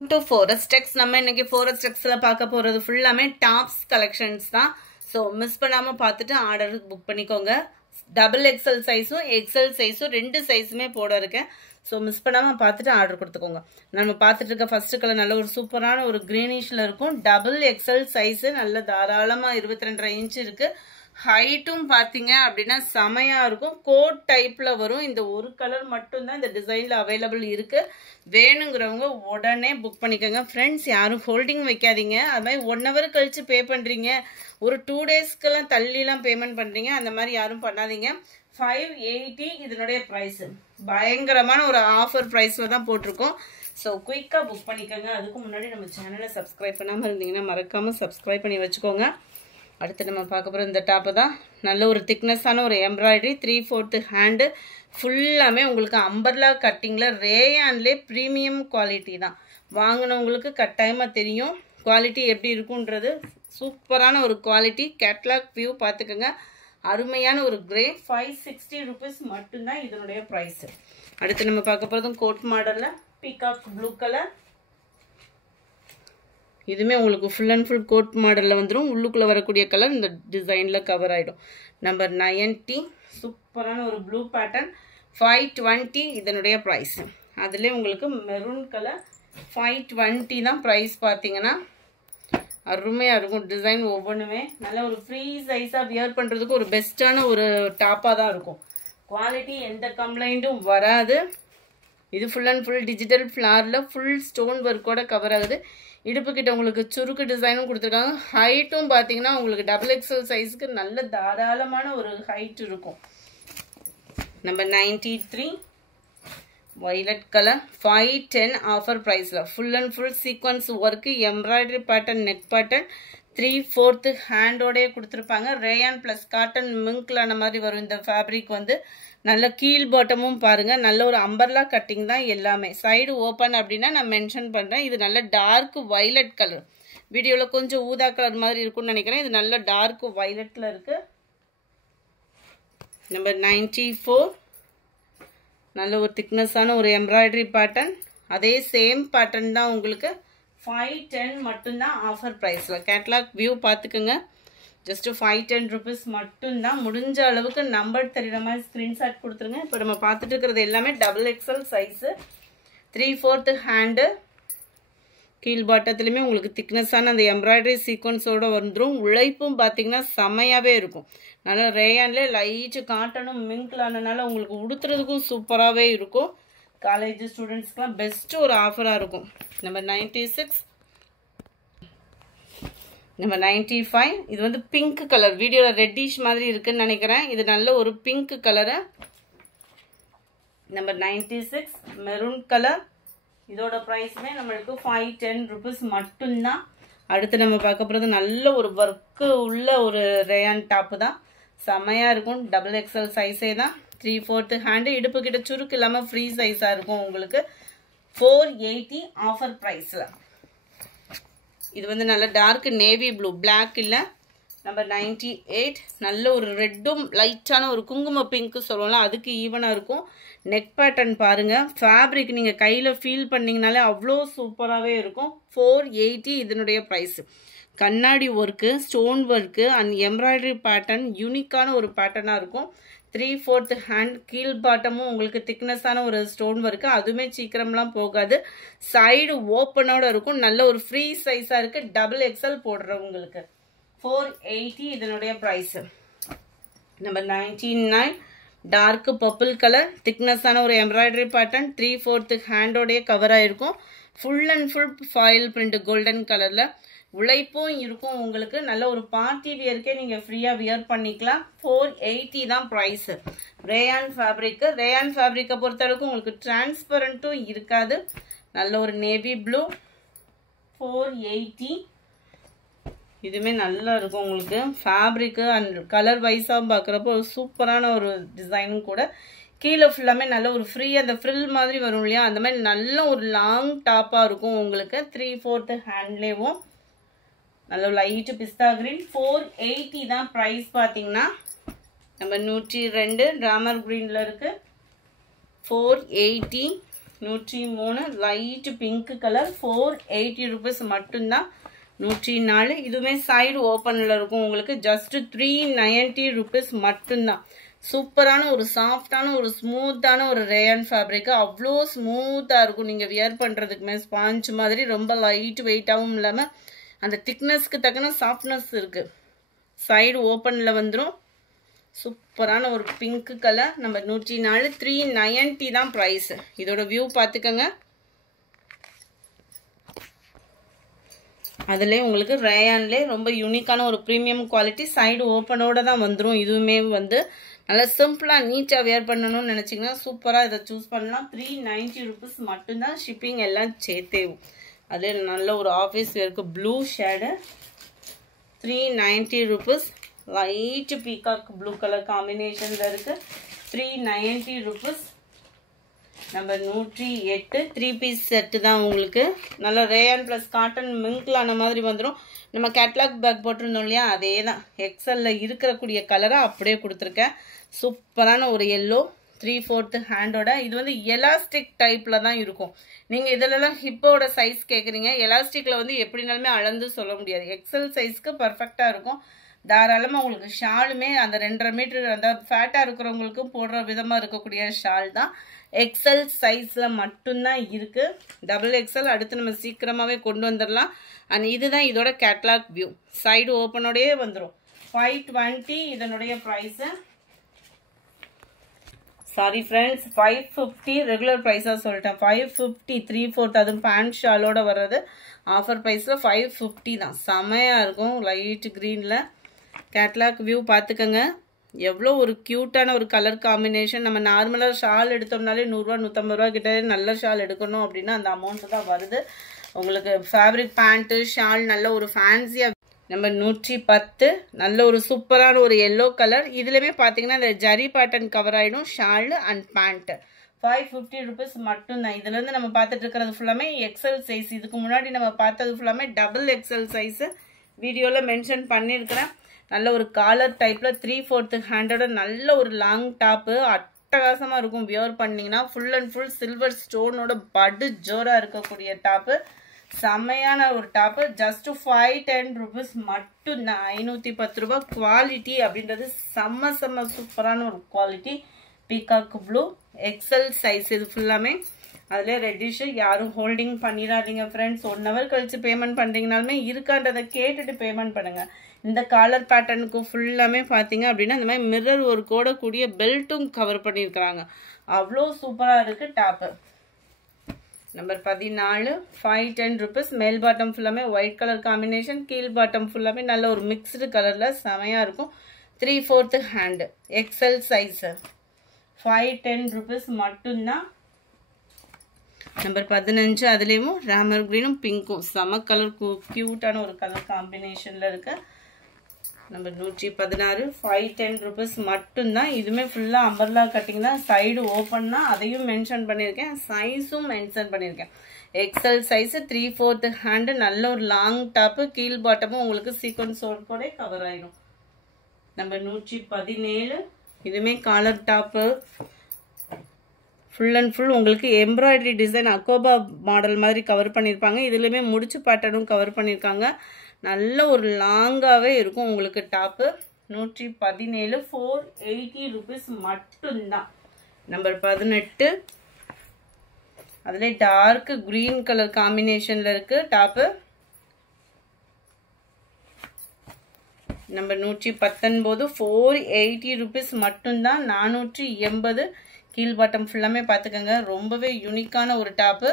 to Forex நம்ம இன்னைக்கு Forex-ல பார்க்க போறது ஃபுல்லாமே டாப்ஸ் கலெக்ஷன்ஸ் தான். சோ மிஸ் பண்ணாம பார்த்துட்டு ஆர்டர் புக் பண்ணிக்கோங்க. டபுள் எக்ஸ்எல் சைஸும் எக்ஸ்எல் சைஸும் ரெண்டு சைஸுமே போட இருக்கேன். சோ மிஸ் பண்ணாம பார்த்துட்டு ஆர்டர் கொடுத்துக்கோங்க. நம்ம பார்த்துட்டு இருக்க ஃபர்ஸ்ட் கலர் நல்ல ஒரு சூப்பரான ஒரு கிரீனிஷ்ல இருக்கும். டபுள் எக்ஸ்எல் சைஸ் நல்ல தாராளமா 22.5 இன்ச் இருக்கு. ஹைட்டும் பாத்தீங்க அப்படின்னா செமையா இருக்கும். கோட் டைப்ல வரும். இந்த ஒரு கலர் மட்டும் தான் இந்த டிசைன்ல அவைலபிள் இருக்கு. வேணுங்கிறவங்க உடனே புக் பண்ணிக்கோங்க. ஃப்ரெண்ட்ஸ் யாரும் ஹோல்டிங் வைக்காதீங்க. அது மாதிரி 1 hour கழிச்சு பே பண்றீங்க, ஒரு 2 daysக்கெல்லாம் தள்ளிலாம் பேமெண்ட் பண்றீங்க, அந்த மாதிரி யாரும் பண்ணாதீங்க. 580 இதனுடைய பிரைஸ். பயங்கரமான ஒரு ஆஃபர் பிரைஸ்ல தான் போட்டிருக்கோம். ஸோ குயிக்காக புக் பண்ணிக்கோங்க. அதுக்கு முன்னாடி நம்ம சேனலை சப்ஸ்கிரைப் பண்ணாமல் இருந்தீங்கன்னா மறக்காமல் சப்ஸ்கிரைப் பண்ணி வச்சுக்கோங்க. அடுத்து நம்ம பார்க்க போகிற இந்த டாப்பு தான். நல்ல ஒரு திக்னஸான ஒரு எம்ப்ராய்டரி 3/4 ஹேண்டு ஃபுல்லாமே உங்களுக்கு அம்பர்லா கட்டிங்கில் ரேயான்லே ப்ரீமியம் குவாலிட்டி தான். வாங்கினவங்களுக்கு கட்டாயமாக தெரியும் குவாலிட்டி எப்படி இருக்குன்றது. சூப்பரான ஒரு குவாலிட்டி. கேட்லாக் வியூ பார்த்துக்கோங்க. அருமையான ஒரு கிரே. 560 rupees மட்டும்தான் இதனுடைய ப்ரைஸ். அடுத்து நம்ம பார்க்க போகிறதும் கோட் மாடலில் பீகாக் ப்ளூ கலர். இதுவுமே உங்களுக்கு ஃபுல் அண்ட் ஃபுல் கோட் மாடலில் வந்துடும். உள்ளுக்குள்ளே வரக்கூடிய கலர் இந்த டிசைனில் கவர் ஆகிடும். நம்பர் 90 சூப்பரான ஒரு ப்ளூ பேட்டர்ன். 520 இதனுடைய ப்ரைஸ். அதுலேயே உங்களுக்கு மெரூன் கலர் 520 தான் ப்ரைஸ். பார்த்தீங்கன்னா அருமையாக இருக்கும். டிசைன் ஒவ்வொன்றுமே நல்ல ஒரு ஃப்ரீ சைஸாக வியர் பண்ணுறதுக்கு ஒரு பெஸ்ட்டான ஒரு டாப்பாக தான் இருக்கும். குவாலிட்டி எந்த கம்ப்ளைண்ட்டும் வராது. இது ஃபுல் அண்ட் ஃபுல் டிஜிட்டல் ஃப்ளாரில் ஃபுல் ஸ்டோன் ஒர்க்கோட கவர் ஆகுது. இடுப்பு கிட்ட உங்களுக்கு சுருக்கு டிசைனும் கொடுத்துருக்காங்க. ஹைட்டும் பார்த்தீங்கன்னா உங்களுக்கு டபுள் எக்ஸ்எல் சைஸுக்கு நல்ல தாராளமான ஒரு ஹைட் இருக்கும். நம்பர் 93 வயலட் கலர் 510 ஆஃபர் ப்ரைஸில் full and full sequence work embroidery pattern neck pattern 3/4 ஹேண்டோடய கொடுத்துருப்பாங்க. ரேயான் ப்ளஸ் காட்டன் மிங்க்லான மாதிரி வரும் இந்த ஃபேப்ரிக். வந்து நல்ல கீழ் பாட்டமும் பாருங்க. நல்ல ஒரு அம்பர்லா கட்டிங் தான் எல்லாமே. சைடு ஓப்பன் அப்படின்னா நான் மென்ஷன் பண்றேன். இது நல்ல டார்க் வயலட் கலர். வீடியோவில் கொஞ்சம் ஊதா கலர் மாதிரி இருக்கும்னு நினைக்கிறேன். இது நல்ல டார்க் வயலட்ல இருக்கு. நம்பர் 94 நல்ல ஒரு திக்னஸான ஒரு எம்ப்ராய்டரி பேட்டர்ன். அதே சேம் பேட்டர்ன் தான் உங்களுக்கு. 510 மட்டும்தான் ஆஃபர் ப்ரைஸில். கேட்லாக் வியூ பார்த்துக்குங்க. ஜஸ்ட் 510 rupees மட்டும்தான். முடிஞ்ச அளவுக்கு நம்பர் தெரிகிற மாதிரி ஸ்க்ரீன்ஷாட் கொடுத்துருங்க. இப்போ நம்ம பார்த்துட்டு இருக்கிறது எல்லாமே டபுள் எக்ஸ்எல் சைஸு. 3/4 ஹேண்டு. கீழ் பாட்டத்துலையுமே உங்களுக்கு திக்னஸான அந்த எம்ப்ராய்டரி சீக்வன்ஸோடு வந்துடும். உழைப்பும் பார்த்தீங்கன்னா செமையாகவே இருக்கும். நல்லா ரேயான்லே லைட்டு காட்டனும் மிங்க்லானனால உங்களுக்கு உடுத்துறதுக்கும் சூப்பராகவே இருக்கும். காலேஜ் ஸ்டூடெண்ட்ஸ்க்குலாம் பெஸ்ட்டு ஒரு ஆஃபராக இருக்கும். நம்பர் 96 நம்பர் 95 இது வந்து பிங்க் கலர். வீடியோவில் ரெட்டிஷ் மாதிரி இருக்குன்னு நினைக்கிறேன். இது நல்ல ஒரு pink colour. Number 96 maroon colour. இதோட ப்ரைஸுமே நம்மளுக்கு 510 rupees மட்டும்தான். அடுத்து நம்ம பார்க்க போகிறது நல்ல ஒரு ஒர்க்கு உள்ள ஒரு ரேயான் டாப்பு தான். செமையாக இருக்கும். டபுள் எக்ஸ்எல் சைஸே தான். 3/4 ஹேண்டு. இடுப்பு கிட்ட சுருக்கு இல்லாமல் ஃப்ரீ சைஸாக இருக்கும் உங்களுக்கு. 480 ஆஃபர் ப்ரைஸில். இது வந்து நல்ல டார்க் நேவி ப்ளூ, பிளாக் இல்லை. நம்பர் 98 நல்ல ஒரு ரெட்டும் லைட்டான ஒரு குங்கும பிங்க்கு சொல்லுவோம்ல, அதுக்கு ஈவனாக இருக்கும். நெக் பேட்டர்ன் பாருங்கள். ஃபேப்ரிக் நீங்கள் கையில் ஃபீல் பண்ணிங்கனாலே அவ்வளோ சூப்பராகவே இருக்கும். 480 இதனுடைய ப்ரைஸு. கண்ணாடி work, stone work and embroidery pattern யூனிக்கான ஒரு பேட்டர்னாக இருக்கும். 3/4 ஹேண்ட். கீழ் பாட்டமும் உங்களுக்கு திக்னஸான ஒரு ஸ்டோன் ஒர்க்கு. அதுவுமே சீக்கிரம்லாம் போகாது. சைடு ஓப்பனோட இருக்கும். நல்ல ஒரு ஃப்ரீ சைஸாக இருக்குது. டபுள் எக்ஸ்எல் போடுறவங்களுக்கு 480 இதனுடைய price. Number 99 dark purple colour. திக்னஸான ஒரு எம்ப்ராய்டரி பேட்டர்ன் 3/4 ஹேண்டோடைய கவர் ஆகிருக்கும். Full and full foil print golden கலரில். உழைப்பும் இருக்கும் உங்களுக்கு. நல்ல ஒரு பார்ட்டி வியர்க்கே நீங்கள் ஃப்ரீயாக வியர் பண்ணிக்கலாம். 480 தான் ப்ரைஸு. Rayon fabric. ரேயான் ஃபேப்ரிக்கை பொறுத்தளவுக்கு உங்களுக்கு டிரான்ஸ்பரண்ட்டும் இருக்காது. நல்ல ஒரு நேவி ப்ளூ 480. இதுவுமே நல்லா இருக்கும் உங்களுக்கு. ஃபேப்ரிக்கு அண்ட் கலர் வைஸாக பார்க்குறப்போ ஒரு சூப்பரான ஒரு டிசைனும் கூட. கீழே ஃபுல்லாமே நல்ல ஒரு ஃப்ரீ அந்த ஃப்ரில் மாதிரி வரும் இல்லையா, அந்த மாதிரி நல்ல ஒரு லாங் டாப்பாக இருக்கும் உங்களுக்கு. 3/4 ஹேண்ட்லேயும் நல்ல லைட்டு பிஸ்தா கிரீன். 480 தான் ப்ரைஸ். பார்த்தீங்கன்னா நம்ம 102 ராமர் கிரீனில் இருக்குது. 480 103 லைட் பிங்க் கலர் 480 rupees மட்டும்தான். 104 இதுவுமே சைடு ஓப்பனில் இருக்கும் உங்களுக்கு. ஜஸ்ட் 390 rupees மட்டும்தான். சூப்பரான ஒரு சாஃப்டான ஒரு ஸ்மூத்தான ஒரு ரேயான் ஃபேப்ரிக். அவ்வளோ ஸ்மூத்தாக இருக்கும். நீங்கள் வியர் பண்ணுறதுக்குமே ஸ்பாஞ்ச் மாதிரி ரொம்ப லைட் வெயிட்டாகவும் இல்லாமல் அந்த திக்னஸ்க்கு தக்கன சாஃப்ட்னஸ் இருக்குது. சைடு ஓப்பனில் வந்துடும். சூப்பரான ஒரு பிங்க் கலர். நம்பர் 104 390 தான் ப்ரைஸ். இதோட வியூ பார்த்துக்கோங்க. அதுலேயே உங்களுக்கு ரேயான்லேயே ரொம்ப யூனிக்கான ஒரு ப்ரீமியம் குவாலிட்டி சைடு ஓப்பனோட தான் வந்துடும். இதுவுமே வந்து நல்லா சிம்பிளாக நீட்டாக வேர் பண்ணணும்னு நினச்சிங்கன்னா சூப்பராக இதை சூஸ் பண்ணலாம். 390 rupees மட்டும்தான். ஷிப்பிங் எல்லாம் சேர்த்தேவும். அதே நல்ல ஒரு ஆஃபீஸ் வேருக்கு blue shade 390 rupees. Light peacock blue colour காம்பினேஷனில் இருக்குது. 390 rupees. நம்பர் 108 3 பீஸ் செட்டு தான் உங்களுக்கு. நல்லா ரேயான் ப்ளஸ் காட்டன் மிங்கிளான மாதிரி வந்துடும். நம்ம கேட்லாக் பேக் போட்டிருந்தோம் இல்லையா, அதே தான் எக்ஸலில் இருக்கக்கூடிய கலரை அப்படியே கொடுத்துருக்கேன். சூப்பரான ஒரு எல்லோ 3/4 ஹேண்டோட. இது வந்து எலாஸ்டிக் டைப்பில் தான் இருக்கும். நீங்கள் இதிலலாம் ஹிப்போட சைஸ் கேட்குறீங்க. எலாஸ்டிக்கில் வந்து எப்படினாலுமே அளந்து சொல்ல முடியாது. எக்ஸல் சைஸ்க்கு பர்ஃபெக்டாக இருக்கும். தாராளமாக உங்களுக்கு ஷாலுமே அந்த 2.5 மீட்டர் அந்த ஃபேட்டாக இருக்கிறவங்களுக்கும் போடுற விதமாக இருக்கக்கூடிய ஷால் தான். எக்ஸல் சைஸில் மட்டும்தான் இருக்குது. டபுள் எக்ஸல் அடுத்து நம்ம சீக்கிரமாகவே கொண்டு வந்துடலாம். அண்ட் இதுதான் இதோட கேட்லாக் வியூ. சைடு ஓப்பனோடையே வந்துடும். 520 இதனுடைய ப்ரைஸு. சாரி ஃப்ரெண்ட்ஸ், 550 ரெகுலர் ப்ரைஸாக சொல்லிட்டேன். 550 3/4 அதுவும் பேண்ட் ஷாலோட வர்றது. ஆஃபர் ப்ரைஸில் 550 தான். செமையாக இருக்கும். லைட் க்ரீனில் கேட்லாக் வியூ பார்த்துக்கோங்க. எவ்வளோ ஒரு க்யூட்டான ஒரு கலர் காம்பினேஷன். நம்ம நார்மலாக ஷால் எடுத்தோம்னாலே 100 150 ரூபா கிட்ட நல்ல ஷால் எடுக்கணும் அப்படின்னா அந்த அமௌண்ட்டு தான் வருது. உங்களுக்கு ஃபேப்ரிக் பேண்ட்டு ஷால் நல்ல ஒரு ஃபேன்சியாக. நம்பர் 110 நல்ல ஒரு சூப்பரான ஒரு எல்லோ கலர். இதுலேயுமே பார்த்தீங்கன்னா இந்த ஜரி பேட்டர்ன் கவர் ஆகிடும் ஷால் அண்ட் பேண்ட்டு. 550 rupees மட்டும்தான். இதுலேருந்து நம்ம பார்த்துட்டு இருக்கிறது ஃபுல்லாமே எக்ஸல் சைஸ். இதுக்கு முன்னாடி நம்ம பார்த்தது ஃபுல்லாமே டபுள் எக்ஸல் சைஸு வீடியோவில் மென்ஷன் பண்ணியிருக்கிறேன். நல்ல ஒரு காலர் டைப்பில் 3/4 ஹேண்டோட நல்ல ஒரு லாங் டாப்பு. அட்டகாசமாக இருக்கும். வியர் பண்ணிங்கன்னா ஃபுல் அண்ட் ஃபுல் சில்வர் ஸ்டோனோட படு ஜோராக இருக்கக்கூடிய டாப்பு. செம்மையான ஒரு டாப்பு. ஜஸ்ட் 510 rupees மட்டும்தான். 510 ரூபா. குவாலிட்டி அப்படின்றது செம்ம சூப்பரான ஒரு quality. Peacock blue XL size இது ஃபுல்லாமே. அதில் ரெட்டிஷு. யாரும் ஹோல்டிங் பண்ணிடாதீங்க ஃப்ரெண்ட்ஸ். 1 hour கழிச்சு பேமெண்ட் பண்ணுறீங்கனாலுமே இருக்கான்றதை கேட்டுட்டு பேமெண்ட் பண்ணுங்கள். இந்த காலர் பேட்டர்னுக்கு ஃபுல்லாமே பார்த்தீங்க அப்படின்னா இந்த மாதிரி மிரர் ஒரு கூடக்கூடிய பெல்ட்டும் கவர் பண்ணியிருக்கிறாங்க. அவ்வளோ சூப்பராக இருக்குது டாப்பு. Number 14 510 rupees. மேல் பாட்டம் ஃபுல்லாமே ஒயிட் கலர் காம்பினேஷன். கீழ் பாட்டம் ஃபுல்லாமே நல்ல ஒரு மிக்ஸ்டு கலரில் செமையாக இருக்கும். 3/4 ஹேண்டு எக்ஸல் சைஸு. 510 rupees மட்டும்தான். நம்பர் 15 அதுலேயும் ராமர் க்ரீனும் பிங்க்கும் செம கலர் க்யூட்டான ஒரு கலர் காம்பினேஷனில் இருக்கு. நம்பர் 116 510 rupees மட்டும்தான். இதுவுமே ஃபுல்லாக அம்பர்லா கட்டிங் தான். சைடு ஓப்பன்னா அதையும் மென்ஷன் பண்ணியிருக்கேன். சைஸும் மென்ஷன் பண்ணியிருக்கேன். XL size 3/4 hand. நல்ல ஒரு லாங் டாப்பு. கீழ் பாட்டமும் உங்களுக்கு சீக்வன்ஸ் கூட கவர் ஆகிடும். நம்பர் 117 இதுவுமே collar top. Full and full உங்களுக்கு எம்ப்ராய்டரி டிசைன் அக்கோபா மாடல் மாதிரி கவர் பண்ணியிருப்பாங்க. இதுலேயுமே முடிச்சு பேட்டர்னும் கவர் பண்ணியிருக்காங்க. நல்ல ஒரு லாங்காகவே இருக்கும் உங்களுக்கு டாப்பு. 117 480 rupees மட்டும்தான். நம்பர் 18 அதில் டார்க் க்ரீன் கலர் காம்பினேஷனில் இருக்குது டாப்பு. நம்பர் 119 480 rupees மட்டும்தான். 480. கீழ் பாட்டம் ஃபுல்லாமே பார்த்துக்கோங்க. ரொம்பவே யூனிக்கான ஒரு டாப்பு.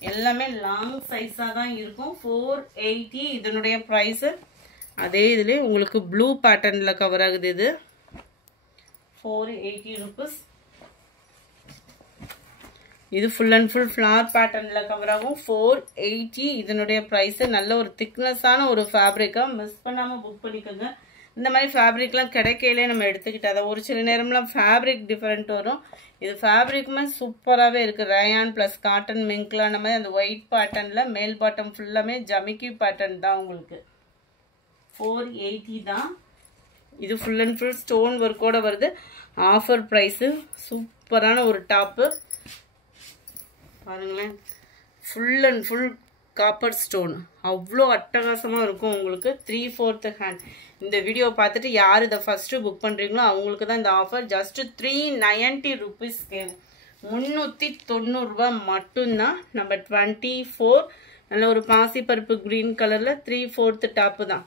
எல்லாமே லாங் சைஸாக தான் இருக்கும். 480 இதனுடைய ப்ரைஸு. அதே இதில் உங்களுக்கு ப்ளூ பேட்டர்னில் கவர் ஆகுது. இது 480 rupees. இது ஃபுல் அண்ட் ஃபுல் ஃப்ளார் பேட்டர்னில் கவர் ஆகும். 480 இதனுடைய ப்ரைஸு. நல்ல ஒரு திக்னஸான ஒரு ஃபேப்ரிக்காக மிஸ் பண்ணாமல் புக் பண்ணிக்கோங்க. இந்த மாதிரி ஃபேப்ரிக்லாம் கிடைக்கையிலே நம்ம எடுத்துக்கிட்டு அதை ஒரு சில நேரம்லாம் ஃபேப்ரிக் டிஃப்ரெண்ட் வரும். இது ஃபேப்ரிக்குமே சூப்பராகவே இருக்குது. ரயான் ப்ளஸ் காட்டன் மிங்க்லாம் அந்த மாதிரி அந்த ஒயிட் பேட்டர்னில் மேல் பாட்டம் ஃபுல்லாமே ஜமிக்கி பேட்டர்ன் தான் உங்களுக்கு. 480 தான். இது ஃபுல் அண்ட் ஃபுல் ஸ்டோன் ஒர்க்கோடு வருது. Offer price. சூப்பரான ஒரு டாப்பு. பாருங்களேன், full and full copper stone, அவ்வளோ அட்டகாசமாக இருக்கும் உங்களுக்கு. 3/4 ஹேண்ட். இந்த வீடியோ பார்த்துட்டு யார் இதை ஃபஸ்ட்டு புக் பண்ணுறீங்களோ அவங்களுக்கு தான் இந்த ஆஃபர். ஜஸ்ட்டு 390 ருபீஸ், 390 மட்டும்தான். நம்பர் 24, நல்ல ஒரு பாசிப்பருப்பு க்ரீன் கலரில் 3/4 டாப்பு தான்,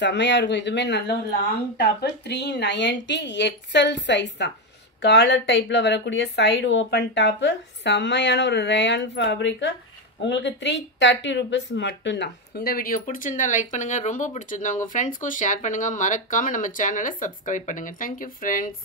செமையாக இருக்கும். இதுவுமே நல்ல ஒரு லாங் டாப்பு. 390 எக்ஸல் சைஸ் தான். காலர் டைப்பில் வரக்கூடிய சைடு ஓப்பன் டாப்பு, செம்மையான ஒரு ரேயான் ஃபேப்ரிக்கு. உங்களுக்கு 330 ருபீஸ் மட்டும்தான். இந்த வீடியோ பிடிச்சிருந்தா லைக் பண்ணுங்கள், ரொம்ப பிடிச்சிருந்தா உங்கள் ஃப்ரெண்ட்ஸ்க்கும் ஷேர் பண்ணுங்கள். மறக்காமல் நம்ம சேனலை சப்ஸ்கிரைப் பண்ணுங்கள். Thank you friends.